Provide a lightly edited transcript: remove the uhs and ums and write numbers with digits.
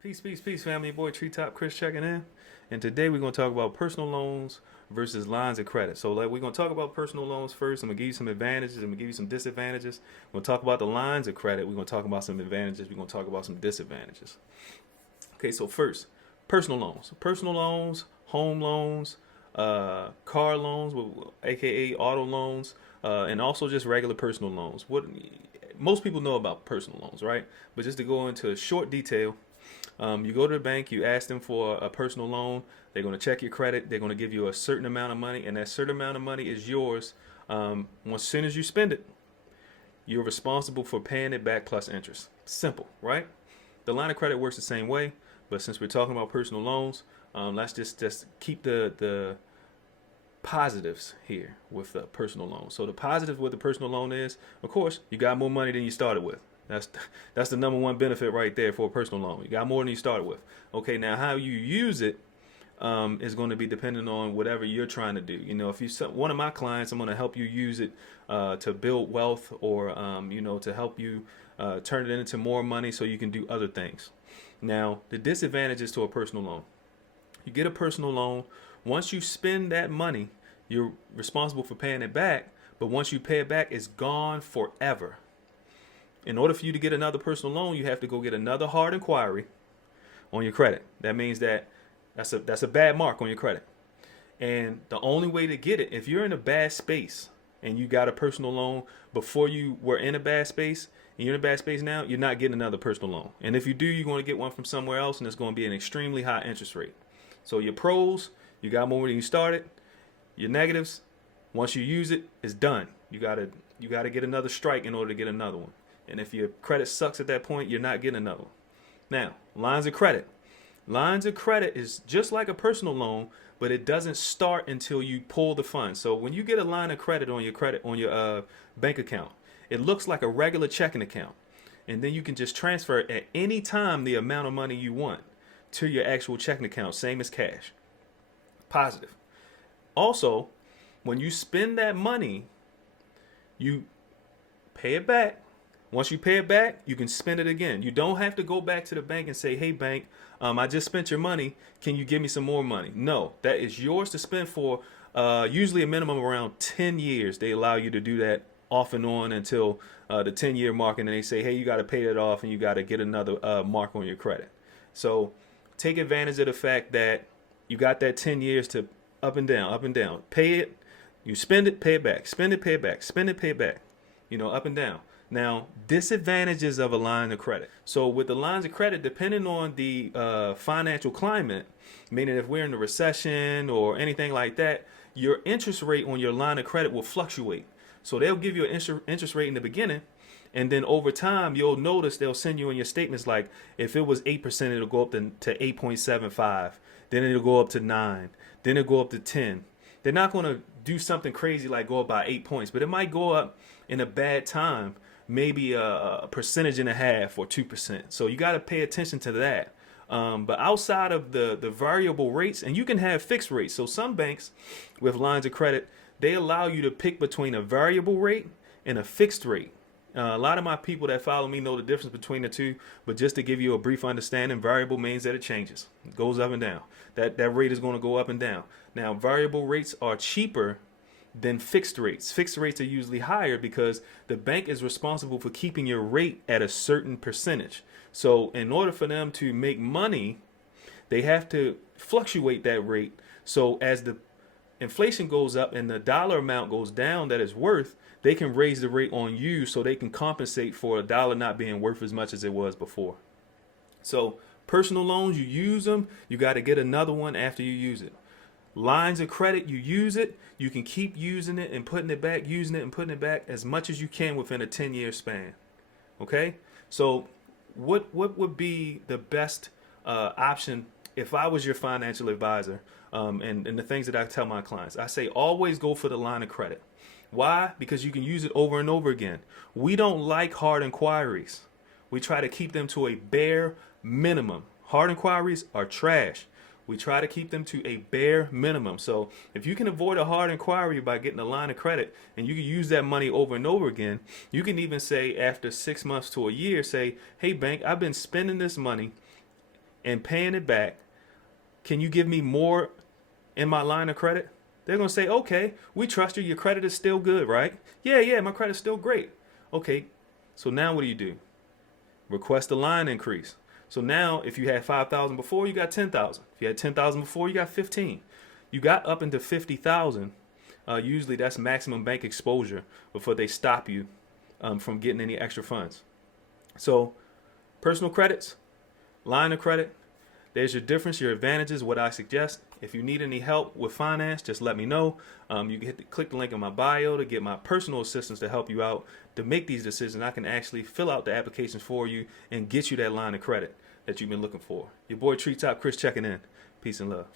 Peace, peace, peace, family. Your boy Treetop Chris checking in. And today we're going to talk about personal loans versus lines of credit. So, we're going to talk about personal loans first. I'm going to give you some advantages. I'm going to give you some disadvantages. We're going to talk about the lines of credit. We're going to talk about some advantages. We're going to talk about some disadvantages. Okay, so first, personal loans. Personal loans, home loans, car loans, aka auto loans, and also just regular personal loans. What most people know about personal loans, right? But just to go into short detail, you go to the bank, you ask them for a personal loan. They're going to check your credit. They're going to give you a certain amount of money, and that certain amount of money is yours. As soon as you spend it, you're responsible for paying it back plus interest. Simple, right? The line of credit works the same way, but since we're talking about personal loans, let's just keep the positives here with the personal loan. So the positive with the personal loan is, of course, you got more money than you started with. That's the number one benefit right there for a personal loan. You got more than you started with. Okay, now how you use it is going to be dependent on whatever you're trying to do. You know, if you one of my clients, I'm going to help you use it to build wealth, or to help you turn it into more money so you can do other things. Now, the disadvantages to a personal loan: you get a personal loan. Once you spend that money, you're responsible for paying it back. But once you pay it back, it's gone forever. In order for you to get another personal loan, you have to go get another hard inquiry on your credit. That means that's a bad mark on your credit. And the only way to get it, if you're in a bad space and you got a personal loan before you were in a bad space, and you're in a bad space now, you're not getting another personal loan. And if you do, you're going to get one from somewhere else, and it's going to be an extremely high interest rate. So your pros, you got more than you started. Your negatives, once you use it, it's done. You gotta get another strike in order to get another one. And if your credit sucks at that point, you're not getting another one. Now, lines of credit. Lines of credit is just like a personal loan, but it doesn't start until you pull the funds. So when you get a line of credit on your bank account, it looks like a regular checking account. And then you can just transfer at any time the amount of money you want to your actual checking account, same as cash. Positive. Also, when you spend that money, you pay it back. Once you pay it back, you can spend it again. You don't have to go back to the bank and say, hey, bank, I just spent your money. Can you give me some more money? No, that is yours to spend for usually a minimum around 10 years. They allow you to do that off and on until the 10-year mark. And then they say, hey, you got to pay that off and you got to get another mark on your credit. So take advantage of the fact that you got that 10 years to up and down, up and down. Pay it, you spend it, pay it back. Spend it, pay it back. Spend it, pay it back. Up and down. Now, disadvantages of a line of credit. So with the lines of credit, depending on the financial climate, meaning if we're in a recession or anything like that, your interest rate on your line of credit will fluctuate. So they'll give you an interest rate in the beginning, and then over time, you'll notice they'll send you in your statements like, if it was 8%, it'll go up to 8.75. Then it'll go up to 9. Then it'll go up to 10. They're not going to do something crazy like go up by 8 points, but it might go up in a bad time, maybe a percentage and a half or 2%. So you got to pay attention to that. But outside of the variable rates, and you can have fixed rates. So some banks with lines of credit, they allow you to pick between a variable rate and a fixed rate. A lot of my people that follow me know the difference between the two, but just to give you a brief understanding, variable means that it changes. It goes up and down. That rate is going to go up and down. Now, variable rates are cheaper than fixed rates. Fixed rates are usually higher because the bank is responsible for keeping your rate at a certain percentage. So in order for them to make money, they have to fluctuate that rate. So as the inflation goes up and the dollar amount goes down that it's worth, they can raise the rate on you so they can compensate for a dollar not being worth as much as it was before. So personal loans, you use them, you got to get another one after you use it. Lines of credit, you use it, you can keep using it and putting it back, using it and putting it back as much as you can within a 10-year span. Okay? So what would be the best option if I was your financial advisor? And the things that I tell my clients, I say always go for the line of credit. Why? Because you can use it over and over again. We don't like hard inquiries. We try to keep them to a bare minimum. Hard inquiries are trash. We try to keep them to a bare minimum. So if you can avoid a hard inquiry by getting a line of credit and you can use that money over and over again, you can even say after 6 months to a year, say, hey, bank, I've been spending this money and paying it back, can you give me more in my line of credit? They're going to say, okay, we trust you. Your credit is still good, right? Yeah, my credit's still great. Okay, so now what do? Request a line increase. So now if you had 5,000 before, you got 10,000. If you had 10,000 before, you got 15. You got up into 50,000. Usually that's maximum bank exposure before they stop you from getting any extra funds. So personal credits, line of credit, there's your difference, your advantages, what I suggest. If you need any help with finance, just let me know. You can click the link in my bio to get my personal assistance to help you out to make these decisions. I can actually fill out the applications for you and get you that line of credit that you've been looking for. Your boy Treetop Chris checking in. Peace and love.